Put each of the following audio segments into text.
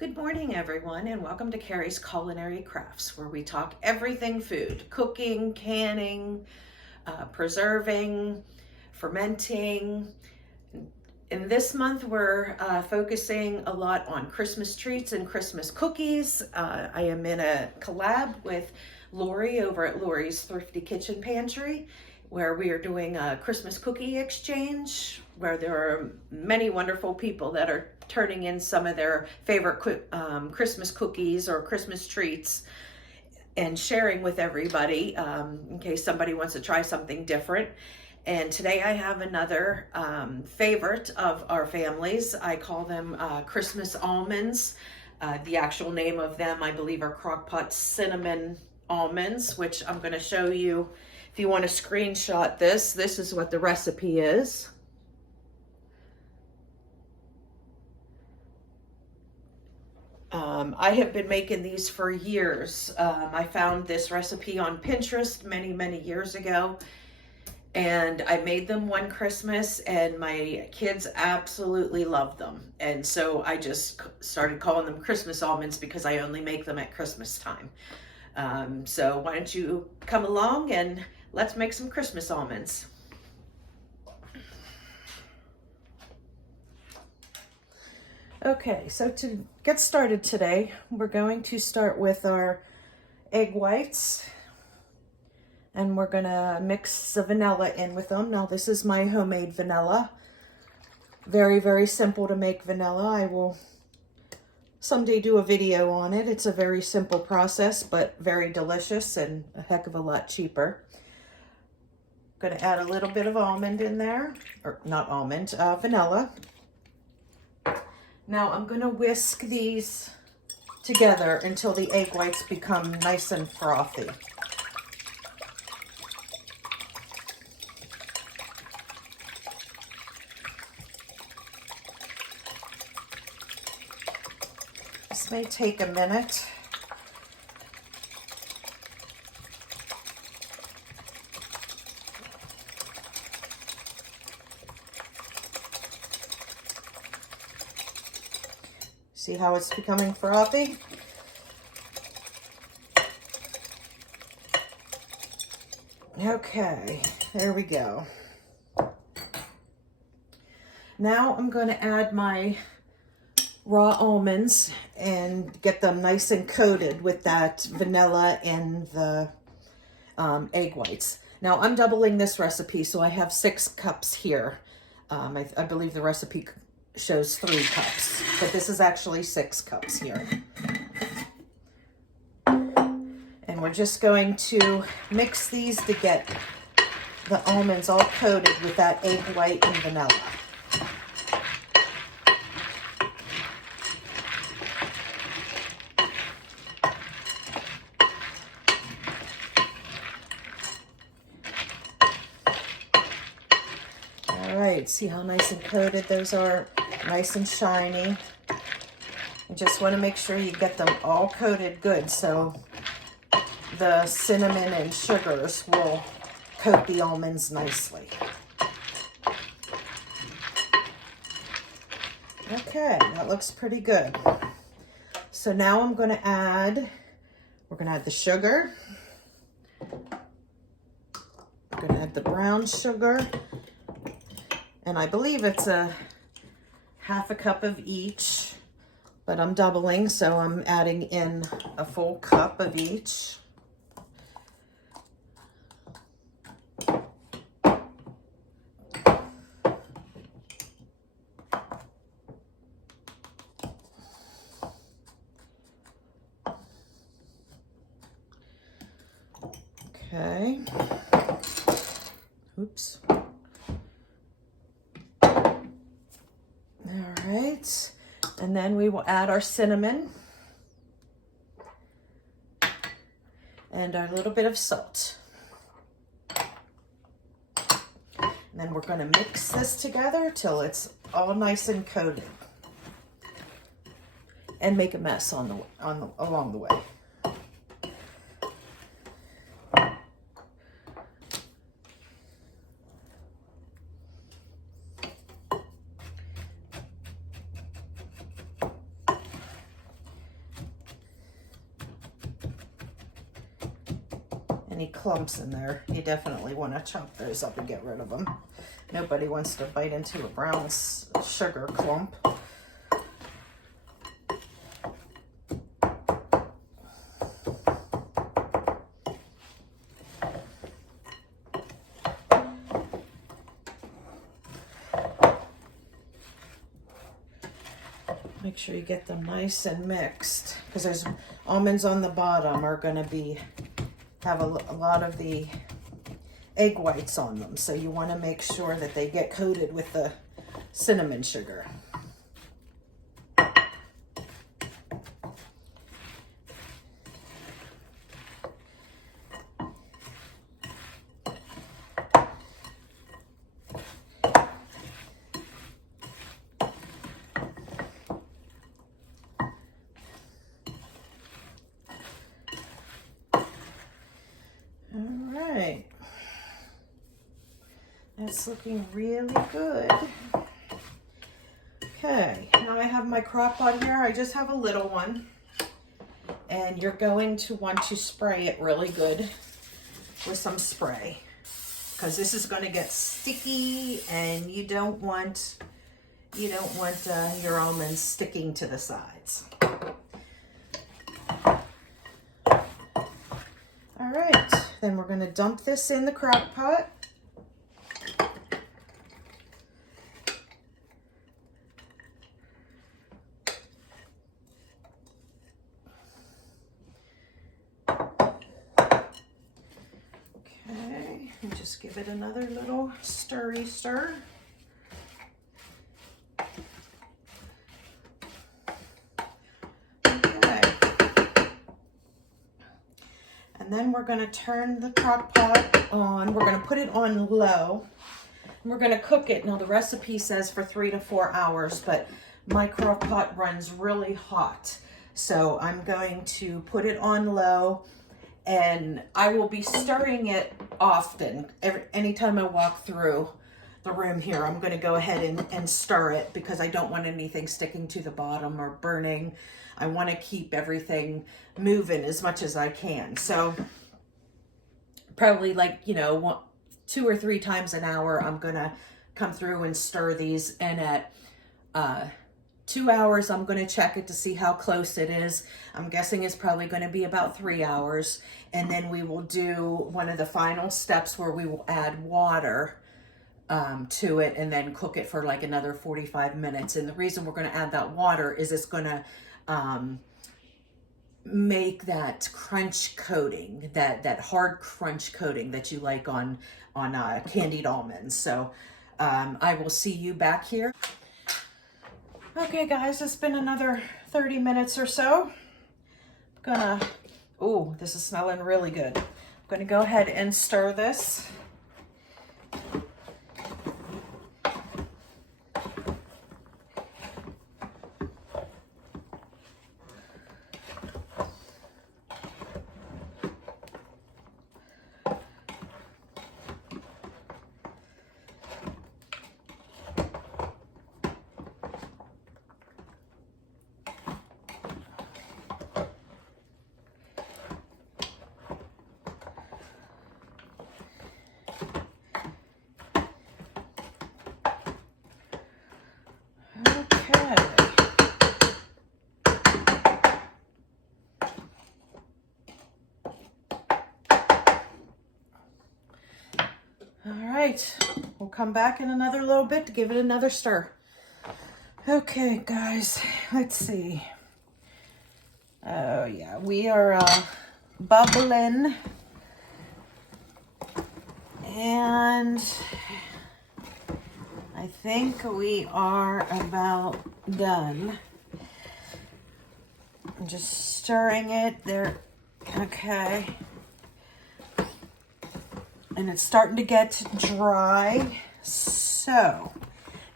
Good morning, everyone, and welcome to Carrie's Culinary Crafts, where we talk everything food, cooking, canning, preserving, fermenting. In this month, we're focusing a lot on Christmas treats and Christmas cookies. I am in a collab with Lori over at Lori's Thrifty Kitchen Pantry, where we are doing a Christmas cookie exchange, where there are many wonderful people that are turning in some of their favorite Christmas cookies or Christmas treats and sharing with everybody in case somebody wants to try something different. And today I have another favorite of our families. I call them Christmas almonds. The actual name of them, I believe, are crockpot cinnamon almonds, which I'm going to show you. If you want to screenshot this, this is what the recipe is. I have been making these for years. I found this recipe on Pinterest many years ago, and I made them one Christmas, and my kids absolutely loved them. And so I just started calling them Christmas almonds because I only make them at Christmas time. So why don't you come along and let's make some Christmas almonds. Okay, so to get started today, we're going to start with our egg whites, and we're gonna mix the vanilla in with them. Now this is my homemade vanilla. Very simple to make vanilla. I will someday do a video on it. It's a very simple process, but very delicious and a heck of a lot cheaper. Gonna add a little bit of almond in there, or not almond, vanilla. Now I'm going to whisk these together until the egg whites become nice and frothy. This may take a minute. See how it's becoming frothy? Okay, there we go. Now I'm going to add my raw almonds and get them nice and coated with that vanilla and the egg whites. Now I'm doubling this recipe, so I have 6 cups here. I believe the recipe shows 3 cups, but this is actually 6 cups here. And we're just going to mix these to get the almonds all coated with that egg white and vanilla. All right, see how nice and coated those are? Nice and shiny. You just want to make sure you get them all coated good so the cinnamon and sugars will coat the almonds nicely. Okay, that looks pretty good. So now we're going to add the sugar. We're going to add the brown sugar. And I believe it's a half a cup of each, but I'm doubling, so I'm adding in a full cup of each. Okay. Oops. All right, and then we will add our cinnamon and our little bit of salt. And then we're going to mix this together till it's all nice and coated, and make a mess along the way. any clumps in there, you definitely want to chop those up and get rid of them. Nobody wants to bite into a brown sugar clump. Make sure you get them nice and mixed, because those almonds on the bottom are going to have a lot of the egg whites on them. So you want to make sure that they get coated with the cinnamon sugar. It's looking really good. Okay, now I have my crock pot here. I just have a little one. And you're going to want to spray it really good with some spray, because this is going to get sticky and you don't want your almonds sticking to the sides. All right, then we're going to dump this in the crock pot. Just give it another little stirry stir. Okay. And then we're going to turn the crock pot on. We're going to put it on low. And we're going to cook it. Now the recipe says for 3 to 4 hours, but my crock pot runs really hot. So I'm going to put it on low. And I will be stirring it often. Anytime I walk through the room here, I'm going to go ahead and stir it, because I don't want anything sticking to the bottom or burning. I want to keep everything moving as much as I can. So probably 2 or 3 times an hour, I'm going to come through and stir these. And at 2 hours, I'm going to check it to see how close it is. I'm guessing it's probably going to be about 3 hours. And then we will do one of the final steps where we will add water to it and then cook it for like another 45 minutes. And the reason we're going to add that water is it's going to make that crunch coating, that hard crunch coating that you like on candied almonds. So I will see you back here. Okay guys, it's been another 30 minutes or so. Oh, this is smelling really good. I'm gonna go ahead and stir this. All right, we'll come back in another little bit to give it another stir. Okay, guys, let's see. Oh yeah, we are bubbling, and I think we are about done. I'm just stirring it there. Okay. And it's starting to get dry. So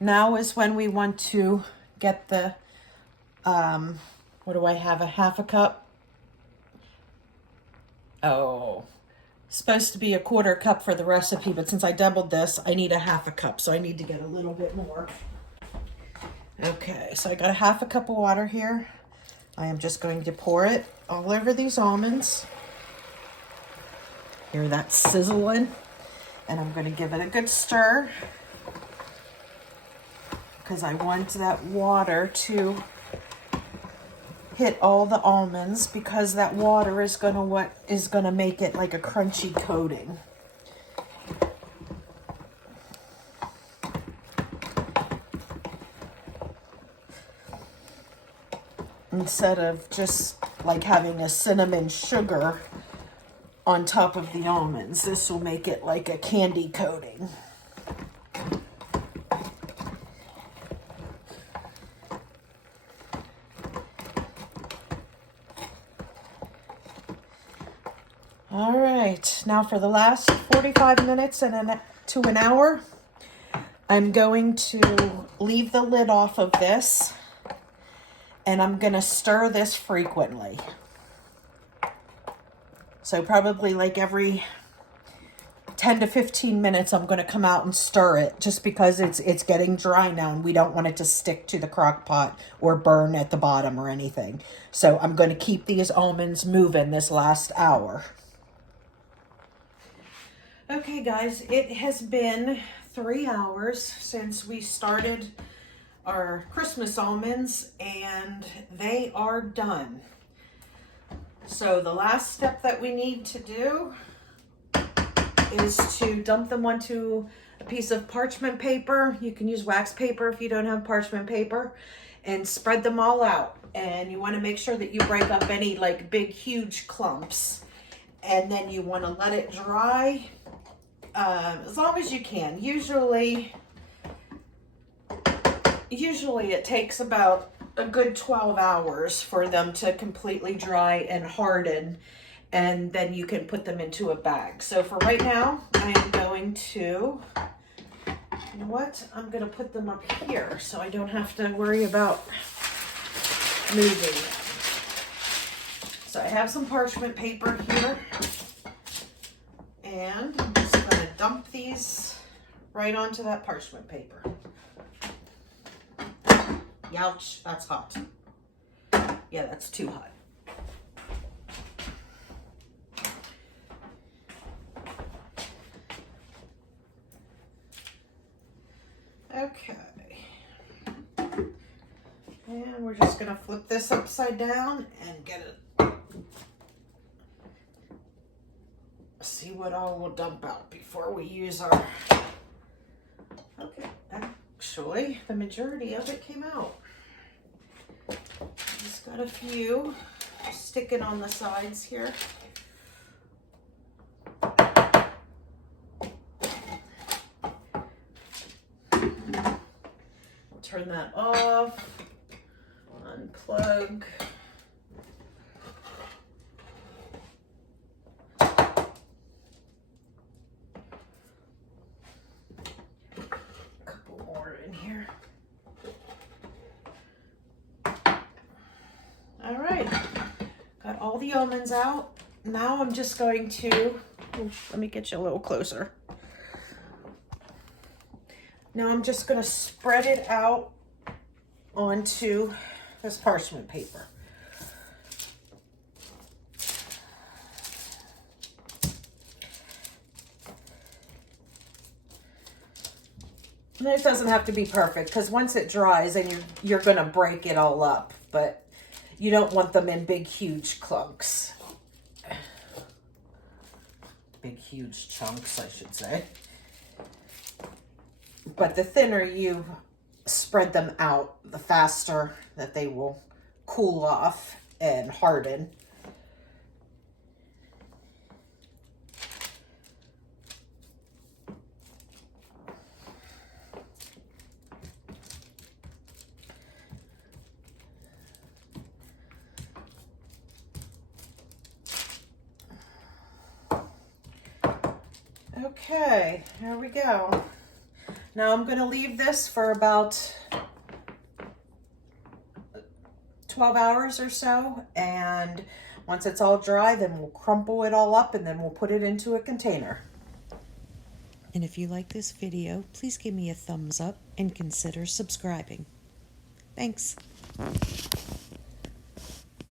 now is when we want to get the, what do I have, a half a cup? Oh, supposed to be a 1/4 cup for the recipe, but since I doubled this, I need a half a cup. So I need to get a little bit more. Okay, so I got a half a cup of water here. I am just going to pour it all over these almonds. Hear that sizzling? And I'm going to give it a good stir because I want that water to hit all the almonds, because that water is gonna make it like a crunchy coating. Instead of just like having a cinnamon sugar on top of the almonds, this will make it like a candy coating. All right, now for the last 45 minutes to an hour, I'm going to leave the lid off of this, and I'm going to stir this frequently. So probably like every 10 to 15 minutes, I'm going to come out and stir it, just because it's getting dry now and we don't want it to stick to the crock pot or burn at the bottom or anything. So I'm going to keep these almonds moving this last hour. Okay guys, it has been 3 hours since we started our Christmas almonds, and they are done. So the last step that we need to do is to dump them onto a piece of parchment paper. You can use wax paper if you don't have parchment paper, and spread them all out. And you want to make sure that you break up any like big huge clumps, and then you want to let it dry as long as you can. Usually it takes about a good 12 hours for them to completely dry and harden, and then you can put them into a bag. So for right now, I am going to, you know what? I'm going to put them up here so I don't have to worry about moving them. So I have some parchment paper here, and I'm just going to dump these right onto that parchment paper. Ouch, that's hot. Yeah, that's too hot. Okay. And we're just gonna flip this upside down and get it. See what all will dump out before we use our. Okay, actually, the majority of it came out. Just got a few sticking on the sides here. Turn that off, unplug. Couple more in here. All right, got all the almonds out. Now I'm just going to, let me get you a little closer. Now I'm just going to spread it out onto this parchment paper. And it doesn't have to be perfect, because once it dries, then you're going to break it all up, but you don't want them in big, huge clunks. Big, huge chunks, I should say. But the thinner you spread them out, the faster that they will cool off and harden. Okay, here we go. Now I'm going to leave this for about 12 hours or so, and once it's all dry, then we'll crumple it all up and then we'll put it into a container. And if you like this video, please give me a thumbs up and consider subscribing. Thanks.